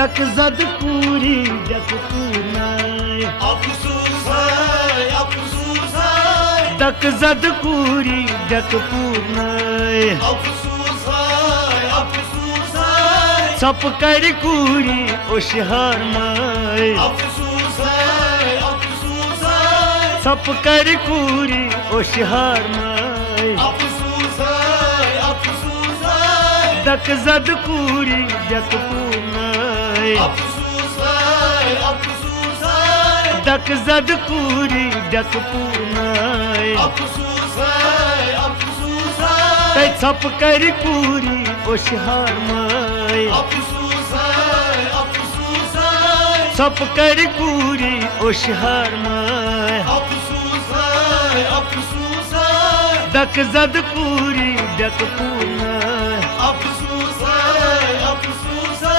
दक जद पूरी डक पूनाय अफसोस है अफसोस है दक जद पूरी डक पूनाय अफसोस है अफसोस है छप कर कूरी ओशहार माय अफसोस है अफसोस है छप कर कूरी ओशहार माय अफसोस है अफसोस है दक जद पूरी डक पूनाय अफसोस है अफसोस है दक जद पूरी डक पूनाय अफसोस है अफसोस है तै छप कर कूरी ओशहार माय अफसोस है अफसोस है छप कर कूरी ओशहार माय अफसोस है अफसोस है दक जद पूरी डक पूनाय अफसोस है अफसोस है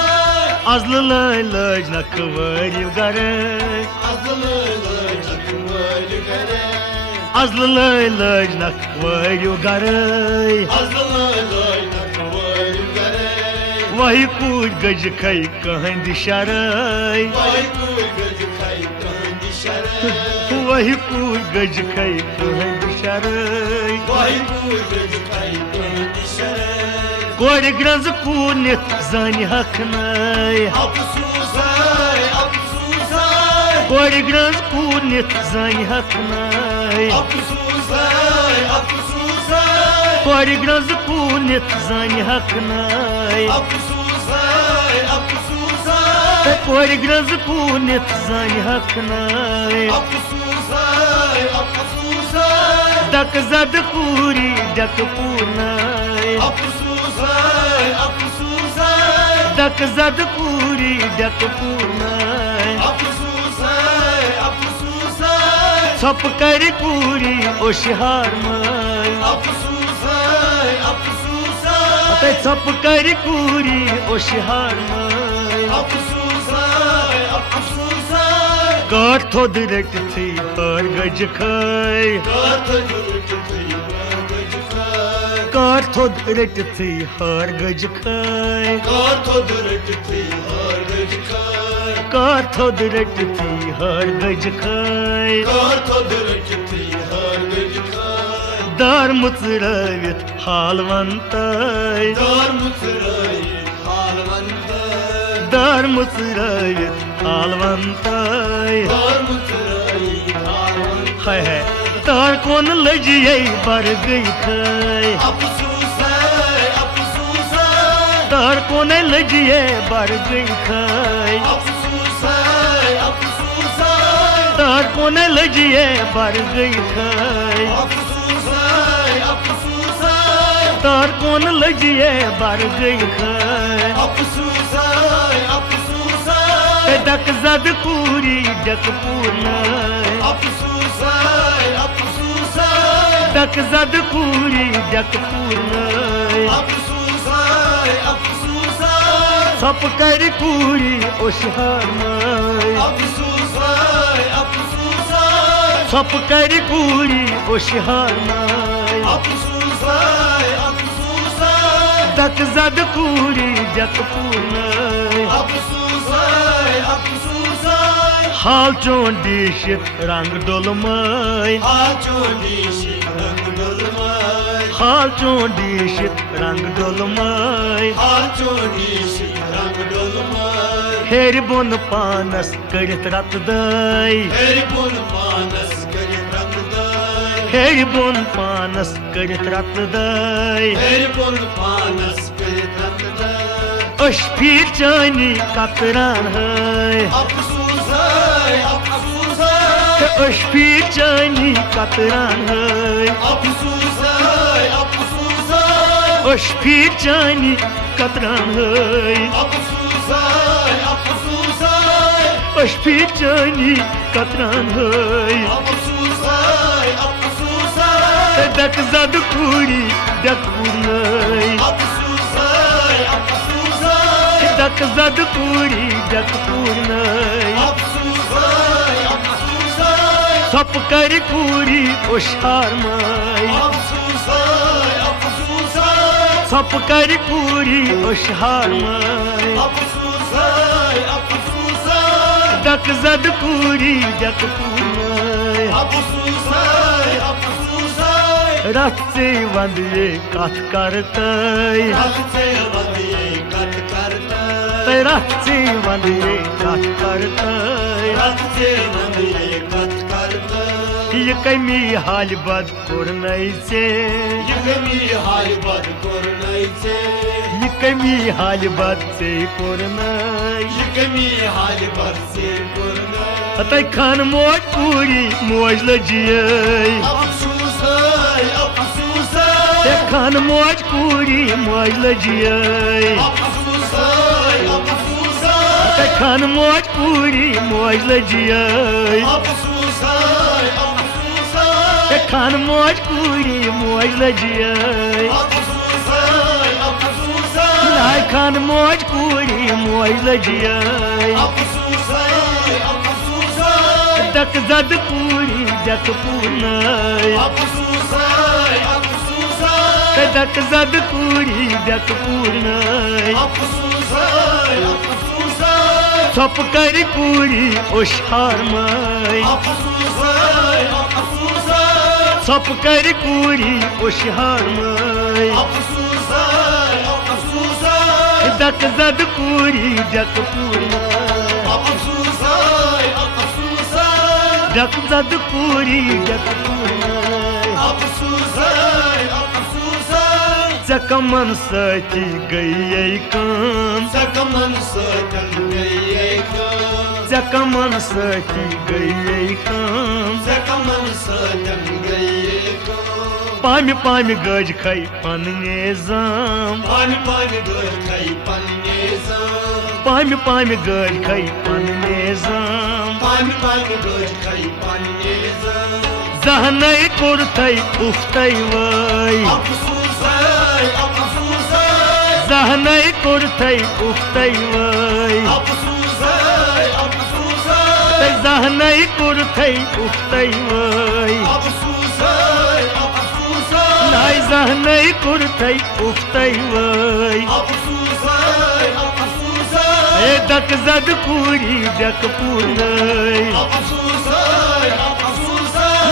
अजल लज नखवर गरे अजल लजकवल करे अजल लज नखवर गरे अजल लजकवल करे वही कूद गज खई कहंद शराय वाई कोई गज खाई कहंदी शरे वही कूद गज खई कहंद शराय वाई कोई गज खाई कहंदी शरे कोर ग्रज पूनित जानि हखनाय अफसोस है अफसोस है कोर ग्रज पूनित जानि हखनाय अफसोस है अफसोस है कोर ग्रज पूनित जानि हखनाय अफसोस है अफसोस है कोर ग्रज पूनित जानि हखनाय अफसोस है अफसोस है दक जद पूरी डक पूनाय अफसोस है अफसोस है दक जद पूरी डक पूनाय अफसोस है अफसोस है छप कर पूरी ओशहार माय अफसोस है अफसोस है तै छप कर पूरी ओशहार माय अफसोस है अफसोस है काट थोद रट थी हर गज खाय गाथ जुट थी गज खाए काट थोद रट थी हर गज खाय गाथ जुट थी गज खाए काट थोद रट थी हर गज खाय गाथ जुट थी गज खाए दार मुचरावित हालवंताय दार मुचराई हालवंत दार मुचरावित हालवंताय दार मुचराई हालवंत हाय हाय तार कौन लजिए बर गई खाय अफसोस है अफसोस है तार कौन लजिए बर गई खाय अफसोस है अफसोस है तार कौन लजिए बर गई खाय अफसोस है अफसोस है तार कौन लजिए बर गई खाय अफसोस है अफसोस है डक जद पूरी डक पूनाय अफसोस है अफसोस है डक जद पूरी डक पूनाय अफसोस है अफसोस है छप कर पूरी ओशहार माय अफसोस है अफसोस है छप कर पूरी ओशहार माय अफसोस है अफसोस है दक जद पूरी डक पूनाय अफसोस है अफसोस है हाल चोन दिशित रंग डोलमाय हाल चोंडी रंग डोलमाय हाल चोन दिशित रंग डोलमाय हाल चोंडी रंग डोलमाय हेर बोन पानस करित रत दाय हेरि पुन मानस करि रंग दाय हेर बोन पानस करित रत दाय हेरि पुन मानस करि रंग दाय अश पीर चानी कतरान है अफसोस है अफसोस है अश पीर चानी कतरान है अफसोस है अफसोस है अश पीर चानी कतरान है अफसोस है अफसोस है अश पीर चानी कतरान है अफसोस है अफसोस है डक जद पूरी डक पूनाय अफसोस है अफसोस है डक जद पूरी डक पूनाय अफसोस है अफसोस है छप कर पूरी ओशहार माय अफसोस है अफसोस है छप कर पूरी ओशहार माय अफसोस है डक जद पूरी डक पूर्णाय रथ से वंदिए कथ करतय रथ से वंदिए कथ करतय ये कमी हाल बद कोरनई से ये कमी हाल बद से कोरनई अतय खान मोज पूरी मोज लजिए खान मोज पूरी मोज लजिए खान मोज पूरी मोज लजिए खान मोज पूरी मोज लजिए खान मोज पूरी मोज लजिए डक जद पूरी डक पूर्णाय डक जद पूरी डक पूर्णाय छप कर पूरी ओशार माय छप कर पूरी ओशार माय डक जद पूरी डक पूर्णाय डक जद पूरी डक पूर्णाय चकमन सती गई काम चकमन सती गई काम पामी पामी गज खाई पन्ने जाम पामी पामी गज खाई पन्ने जाम जहनई कुर्तई उफ्तई वई जहनई कुर्तई उफ्तई वई जहनई कुर्तई उफ्तई वई नाई जहनई कुर्तई उफ्तई वई डक जद पूरी डक पूर्णाय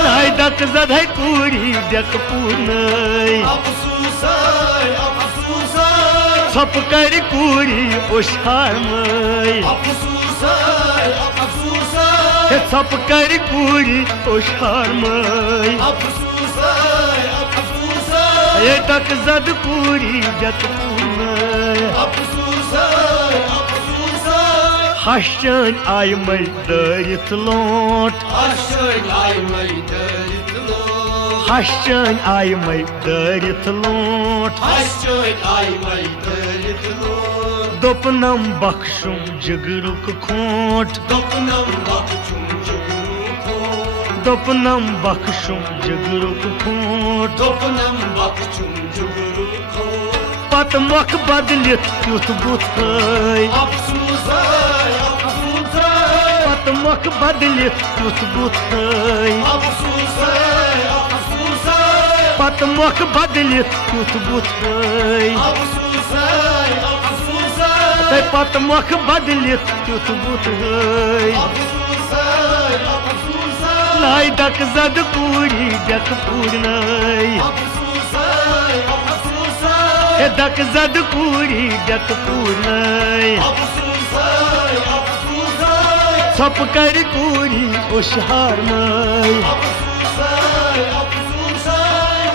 नाई डक जद है पूरी डक पूर्णाय छप कर पूरी ओशार माय छप कर पूरी ओशार माय डक जद पूरी डक पूर्णाय हशन आय मई दरित लोट हशन आय मई दरित लोट दोपनम बख्शुम जिगरुक खोट दोपनम बख्शुम जिगरुक खोट पत मख बदलित क्युत बुथय पत मख बदलित क्युत बुथय पत मख बदलित क्युत बुथय पत मख बदलित क्युत बुथय लाई डक जद पूरी डक पूर्णाय डक जद पूरी डक पूर्णाय छप कर पूरी ओशार माय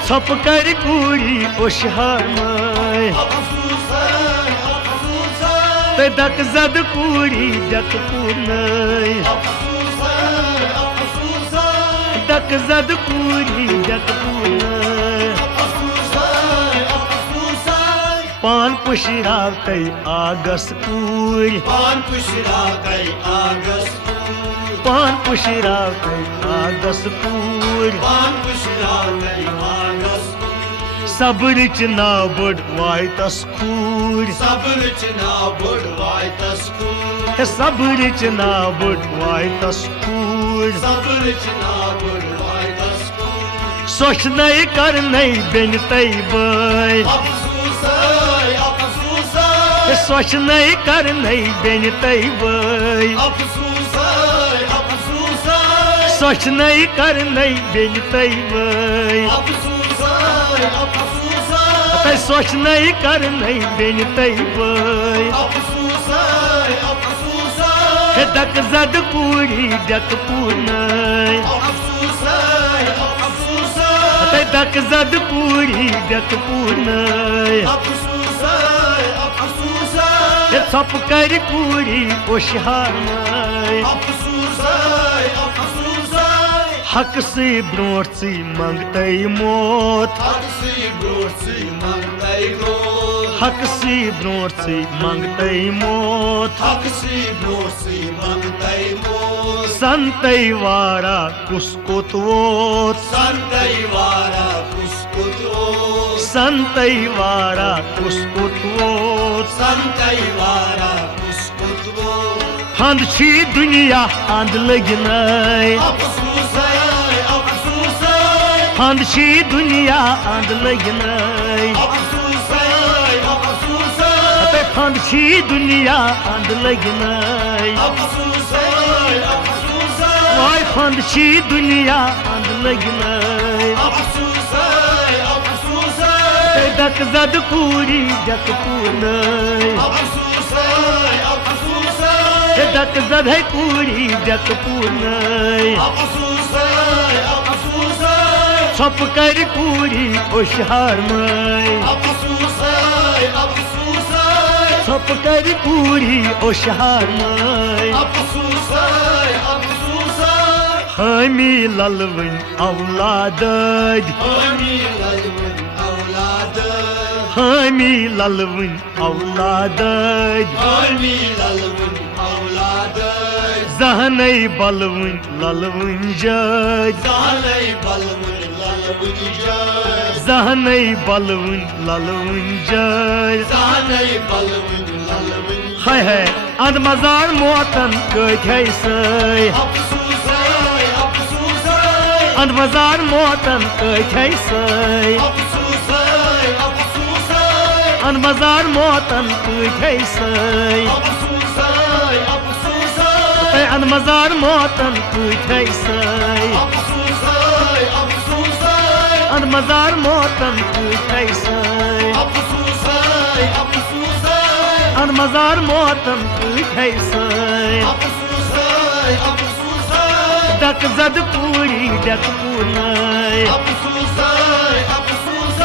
छप कर पूरी ओशार माय डक जद पूरी डक पूर्णाय डक जद पूरी डक पूर्णाय पान पुशरावतै आगस पूर पान पुशरावतै आगस पूर सब्र च ना बड़ वाय तस्कूर सब्र च ना बड़ वाय तस्कूर सोच नहीं कर नहीं बिन तई बाय सोच नहीं कर नहीं बेन तई वई अफसोस अफसोस सोच नहीं कर नहीं बेन तई वई अफसोस अफसोस सोच नहीं कर नहीं बेन तई वई अफसोस अफसोस डक जद पूरी डक पूनई अफसोस अफसोस डक जद पूरी डक पूनई अफसोस अफसोस छप कर पूरी ओशहार मई अफसोस अफसोस हक से ब्रोट से मंगतई मौत हक से ब्रोट से मंगतई मौत हक से ब्रोट से मंगतई मौत हक से ब्रोट से मंगतई मौत संतई वारा कुसको तोत संतई वारा कुसको संतई वारा कुसको तोत संतई वारा कुसको हंद छी दुनिया अंद लगनई अफसोस अफसोस हंद छी दुनिया अंद लगनई अफसोस अफसोस हंद छी दुनिया अंद लगनई अफसोस अफसोस वाय हंद छी दुनिया अंद लगनई अफसोस अफसोस डक जद पूरी डक पूनई अफसोस अफसोस डक जद है पूरी डक पूनई अफसोस अफसोस छप कर पूरी ओशहार मई अफसोस अफसोस छप कर पूरी ओशहार मई अफसोस अफसोस हामी ललवन औलाद हामी ललवन औलाद हामी ललवन औलाद हामी ललवन औलाद जहनई बलवन ललवन जज जानै बलवन ललवन जय जहनई बलवन ललवन जज जानै बलवन ललवन हाय हाय अंद मजार मोतन कथै सै अफसोस अफसोस अंद मजार मोतन कथै सै अफसोस अफसोस अंद मजार मोतन कथै सै अफसोस अफसोस अंद मजार मोतन कथै सै अफसोस अफसोस अंद मजार मोतन कथै सै अफसोस अफसोस अंद मजार मोतन कथै सै अफसोस अफसोस डक जद पूरी डक पूनई अफसोस अफसोस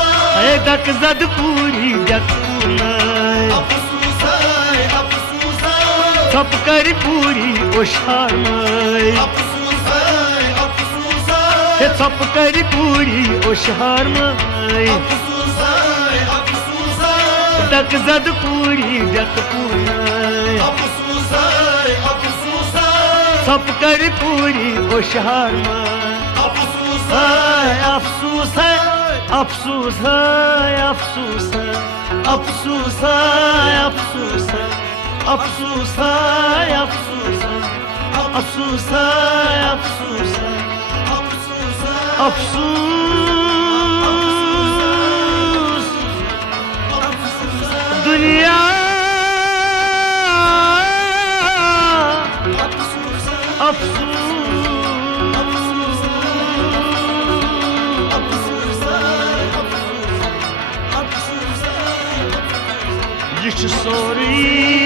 डक जद पूरी डक पूनई अफसोस अफसोस छप कर पूरी ओशहार मई अफसोस अफसोस छप कर पूरी ओशहार मई अफसोस अफसोस डक जद पूरी डक पूनई अफसोस अफसोस छप कर पूरी ओशहार मई अफसोस अफसोस है अफसोस है अफसोस है अफसोस है अफसोस है अफसोस है अफसोस है अफसोस है अफसोस है अफसोस दुनिया ये छ सोरी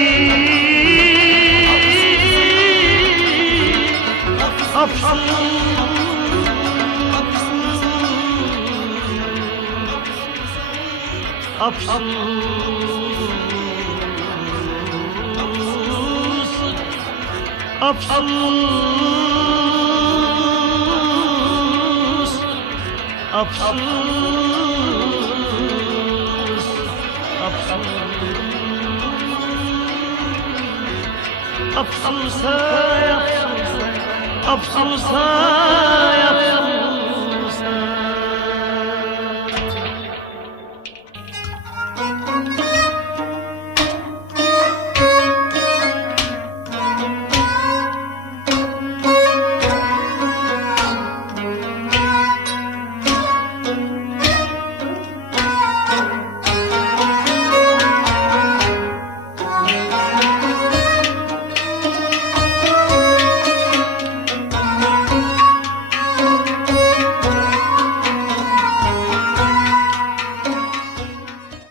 अफसोस है